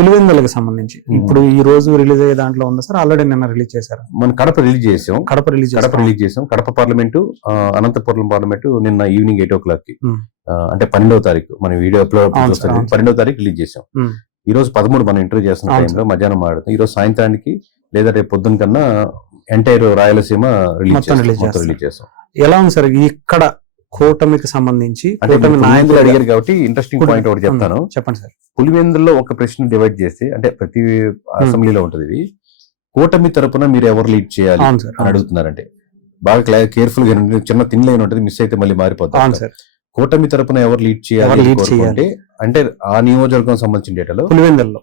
పులివెందులకు సంబంధించి ఇప్పుడు ఈ రోజు రిలీజ్ అయ్యే దాంట్లో ఉంది సార్, ఆల్రెడీ నిన్న రిలీజ్ చేశారు. మనం కడప రిలీజ్ చేసాం. Kadapa release Kadapa parliament, Anantapuram parliament నిన్న ఈవినింగ్ 8 o'clock కి, అంటే 12వ తారీఖు మన వీడియో అప్లోడ్ 12వ తారీఖు రిలీజ్ చేసాం. ఈ రోజు 13 మనం ఇంటర్వ్యూ చేస్తున్న టైంలో మధ్యాహ్నం ఆడుతుంది. ఈ రోజు సాయంత్రానికి లేదా రేపు పొద్దున కన్నా ఎంటైర్ రాయలసీమ రిలీజ్ చేస్తాం. ఎలా ఉంది సార్ ఇక్కడ కూటమికి సంబంధించి? నాయకులు అడిగారు కాబట్టి ఇంట్రెస్టింగ్ పాయింట్ ఒకటి చెప్తాను. చెప్పండి సార్. పులివెందుల్లో ఒక ప్రశ్న డివైడ్ చేస్తే, అంటే ప్రతి అసెంబ్లీలో ఉంటుంది ఇది, కూటమి తరపున మీరు ఎవరు లీడ్ చేయాలి అని అడుగుతున్నారంటే బాగా కేర్ఫుల్ గా, చిన్న తిన్లైన్ ఉంటుంది, మిస్ అయితే మళ్ళీ మారిపోతుంది. కూటమి తరపున ఎవరు లీడ్ చేయాలి అంటే ఆ నియోజకవర్గం సంబంధించిన డేటాలో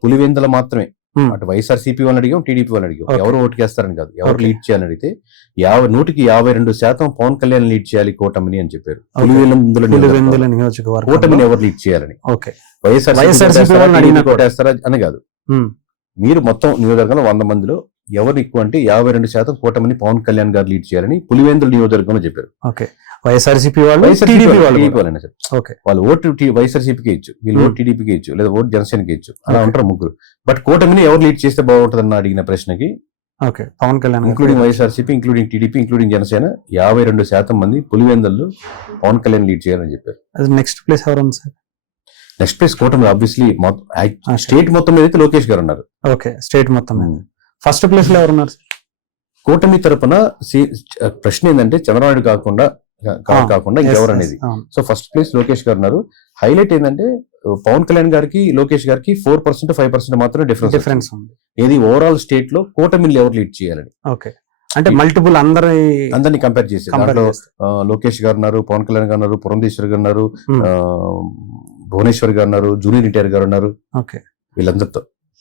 పులివెందుల మాత్రమే. అటు వైఎస్ఆర్సీపీ వాళ్ళని అడిగాం, టీడీపీ వాళ్ళని అడిగాం. ఎవరు ఓటుకేస్తారని కాదు, ఎవరు లీడ్ చేయాలని అడిగితే 52% పవన్ కళ్యాణ్ లీడ్ చేయాలి కూటమిని అని చెప్పారు. పులివెందుల నియోజకవర్గం కూటమిని ఎవరు లీడ్ చేయాలని. వైఎస్ఆర్సీపీ ఓటేస్తారా అని కాదు, మీరు మొత్తం నియోజకవర్గంలో 100 మందిలో ఎవరు ఎక్కువ అంటే 52% కూటమిని పవన్ కళ్యాణ్ గారు లీడ్ చేయాలని పులివెందుల నియోజకవర్గంలో చెప్పారు. వైఎస్ఆర్సీపీ వాళ్ళు ఓటు వైఎస్ఆర్సీపీకి ఇచ్చు, వీళ్ళు ఓటు టీడీపీకి ఇచ్చు, లేదా ఓటు జనసేనకి ఇచ్చు, అలా ఉంటారు ముగ్గురు. బట్ కూటమిని ఎవరు లీడ్ చేస్తే బాగుంటుందన్న అడిగిన ప్రశ్నకి Pawan Kalyan, including YSRCP, including TDP, including Janasena 52% మంది పులివెందుల్లో పవన్ కళ్యాణ్ లీడ్ చేయాలని చెప్పారు. నెక్స్ట్ ప్లేస్ ఎవరు ఉంది సార్? నెక్స్ట్ ప్లేస్ కూటమి. ఆబ్వియస్లీ స్టేట్ మొత్తం మీద అయితే లోకేష్ గారు ఉన్నారు. స్టేట్ మొత్తం. ఫస్ట్ ప్లేస్ లో ఎవరున్నారు సార్ కూటమి తరపున? ప్రశ్న ఏంటంటే చంద్రబాబు కాకుండా ఎవరు అనేది. సో ఫస్ట్ ప్లేస్ లోకేష్ గారు ఉన్నారు. హైలైట్ ఏంటంటే పవన్ కళ్యాణ్ గారికి లోకేష్ గారికి 4% 5% మాత్రమే డిఫరెన్స్ ఉంది. ఏది ఓవరాల్ స్టేట్ లో కూటమిని ఎవరు లీడ్ చేయాలని. అంటే మల్టిపుల్ అందరినీ కంపేర్ చేసి దాంట్లో లోకేష్ గారు ఉన్నారు, పవన్ కళ్యాణ్ గారు ఉన్నారు, పురంధేశ్వర్ గారు ఉన్నారు, భువనేశ్వర్ గారు ఉన్నారు, జూనియర్ ఎన్టీఆర్ గారు ఉన్నారు. వీళ్ళందరితో